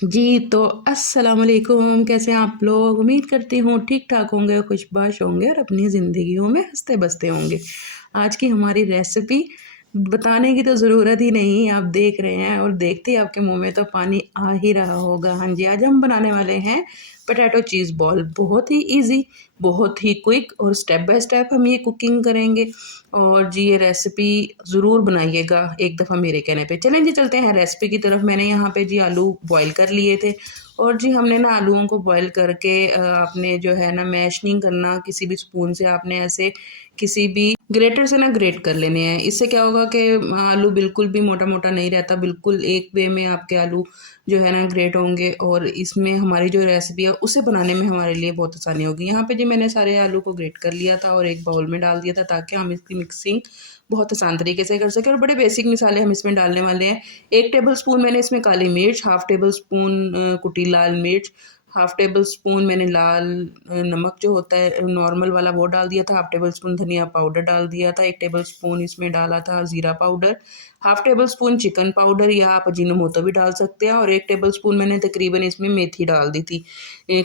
जी, तो अस्सलाम वालेकुम, कैसे हैं आप लोग? उम्मीद करती हूँ ठीक-ठाक होंगे, खुशबाश होंगे और अपनी ज़िंदगियों में हँसते-बसते होंगे। आज की हमारी रेसिपी बताने की तो ज़रूरत ही नहीं, आप देख रहे हैं और देखते ही आपके मुँह में तो पानी आ ही रहा होगा। हाँ जी, आज हम बनाने वाले हैं पोटैटो चीज़ बॉल। बहुत ही ईज़ी, बहुत ही क्विक और स्टेप बाय स्टेप हम ये कुकिंग करेंगे और जी ये रेसिपी ज़रूर बनाइएगा एक दफ़ा मेरे कहने पे। चलें जी चलते हैं रेसिपी की तरफ। मैंने यहाँ पे जी आलू बॉयल कर लिए थे और जी हमने ना आलूओं को बॉयल करके आपने जो है ना मैश नहीं करना, किसी भी स्पून से आपने ऐसे किसी भी ग्रेटर से ना ग्रेट कर लेने हैं। इससे क्या होगा कि आलू बिल्कुल भी मोटा-मोटा नहीं रहता, बिल्कुल एक वे में आपके आलू जो है ना ग्रेट होंगे और इसमें हमारी जो रेसिपी है उसे बनाने में हमारे लिए बहुत आसानी होगी। यहाँ पे जी मैंने सारे आलू को ग्रेट कर लिया था और एक बाउल में डाल दिया था ताकि हम इसकी मिक्सिंग बहुत आसान तरीके से कर सकें और बड़े बेसिक मसाले हम इसमें डालने वाले हैं। 1 टेबल स्पून मैंने इसमें काली मिर्च, हाफ़ टेबल स्पून कुटी लाल मिर्च, हाफ़ टेबल स्पून मैंने लाल नमक जो होता है नॉर्मल वाला वो डाल दिया था, हाफ़ टेबल स्पून धनिया पाउडर डाल दिया था, 1 टेबल स्पून इसमें डाला था ज़ीरा powder, half table spoon chicken powder या आप अजीनोमोटो भी डाल सकते हैं और 1 टेबल स्पून मैंने तकरीबन इसमें मेथी डाल दी थी,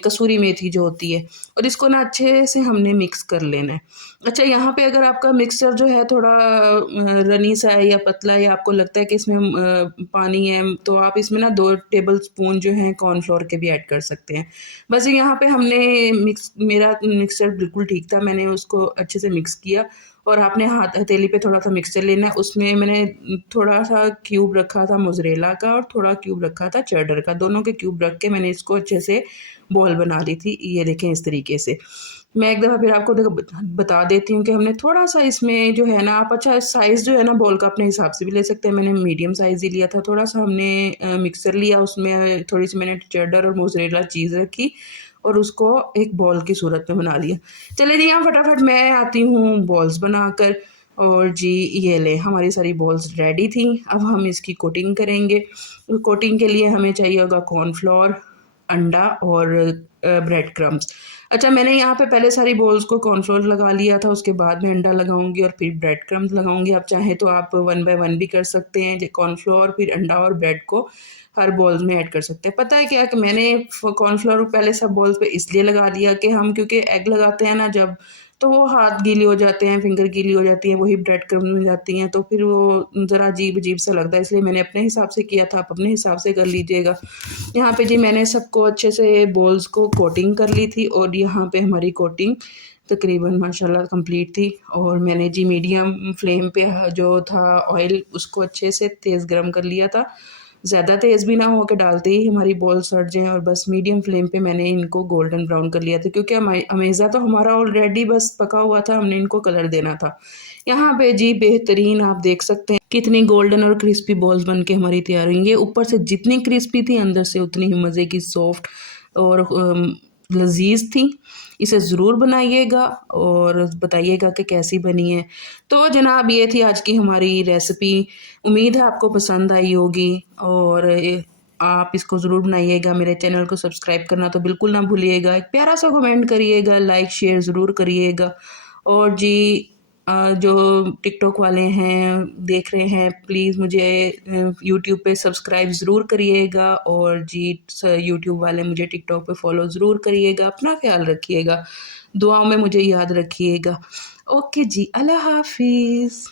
कसूरी मेथी जो होती है और इसको ना अच्छे से हमने मिक्स कर लेना है। अच्छा यहाँ पे अगर आपका मिक्सचर जो है थोड़ा रनी सा है या पतला है या आपको लगता है कि इसमें पानी है तो आप इसमें ना 2 टेबल स्पून जो हैं कॉर्नफ्लोर के भी ऐड कर सकते हैं। बस यहाँ पे हमने मेरा मिक्सचर बिल्कुल ठीक था, मैंने उसको अच्छे से मिक्स किया और आपने हथेली पे थोड़ा-सा मिक्सचर लेना है, उसमें मैंने थोड़ा-सा क्यूब रखा था मोज़रेला का और थोड़ा क्यूब रखा था चेडर का, दोनों के क्यूब रख के मैंने इसको अच्छे से बॉल बना ली थी। ये देखें इस तरीके से। मैं एक दफ़ा फिर आपको देखो बता देती हूँ कि हमने थोड़ा-सा इसमें जो है ना आप अच्छा साइज़ जो है ना बॉल का अपने हिसाब से भी ले सकते हैं, मैंने मीडियम साइज़ ही लिया था। थोड़ा-सा हमने मिक्सर लिया, उसमें थोड़ी-सी मैंने चेडर और मोज़रेला चीज़ रखी और उसको एक बॉल की सूरत में बना लिया। चलिए जी, यहाँ फटाफट मैं आती हूँ बॉल्स बनाकर और जी ये लें हमारी सारी बॉल्स रेडी थी। अब हम इसकी कोटिंग करेंगे। कोटिंग के लिए हमें चाहिए होगा कॉर्नफ्लोर, अंडा और ब्रेड क्रम्ब्स। अच्छा मैंने यहाँ पे पहले सारी बॉल्स को कॉर्नफ्लोर लगा लिया था, उसके बाद मैं अंडा लगाऊँगी और फिर ब्रेड क्रम्ब्स लगाऊँगी। आप चाहें तो आप 1 बाय 1 भी कर सकते हैं, ज कॉर्नफ्लोर फिर अंडा और ब्रेड को हर बॉल्स में ऐड कर सकते हैं। पता है क्या कि मैंने कॉर्नफ्लोर पहले सब बॉल्स पे इसलिए लगा दिया कि हम क्योंकि एग लगाते हैं ना जब, तो वो हाथ गीले हो जाते हैं, फिंगर गीली हो जाती हैं, वही ब्रेड क्रम्ब में जाती हैं, तो फिर वो ज़रा अजीब-अजीब सा लगता है, इसलिए मैंने अपने हिसाब से किया था, आप अपने हिसाब से कर लीजिएगा। यहाँ पे जी मैंने सबको अच्छे से बॉल्स को कोटिंग कर ली थी और यहाँ पे हमारी कोटिंग तकरीबन माशाल्लाह कंप्लीट थी और मैंने जी मीडियम फ्लेम पे जो था ऑयल उसको अच्छे से तेज़ गरम कर लिया था। ज़्यादा तेज़ भी ना हो कि डालते ही हमारी बॉल सड़ जाएँ और बस मीडियम फ्लेम पे मैंने इनको गोल्डन ब्राउन कर लिया था क्योंकि अमेज़ा तो हमारा ऑलरेडी बस पका हुआ था, हमने इनको कलर देना था। यहाँ पे जी बेहतरीन आप देख सकते हैं कितनी गोल्डन और क्रिस्पी बॉल्स बन के हमारी तैयार हुई। ये ऊपर से जितनी क्रिस्पी थी अंदर से उतनी ही मज़े की सॉफ्ट और लज़ीज़ थी। इसे ज़रूर बनाइएगा और बताइएगा कि कैसी बनी है। तो जनाब ये थी आज की हमारी रेसिपी। उम्मीद है आपको पसंद आई होगी और आप इसको ज़रूर बनाइएगा। मेरे चैनल को सब्सक्राइब करना तो बिल्कुल ना भूलिएगा। एक प्यारा सा कमेंट करिएगा, लाइक शेयर ज़रूर करिएगा और जी जो टिकटॉक वाले हैं देख रहे हैं प्लीज़ मुझे यूट्यूब पे सब्सक्राइब ज़रूर करिएगा और जी यूट्यूब वाले मुझे टिकटॉक पे फॉलो ज़रूर करिएगा। अपना ख्याल रखिएगा, दुआओं में मुझे याद रखिएगा। ओके जी, अल्लाह हाफ़िज़।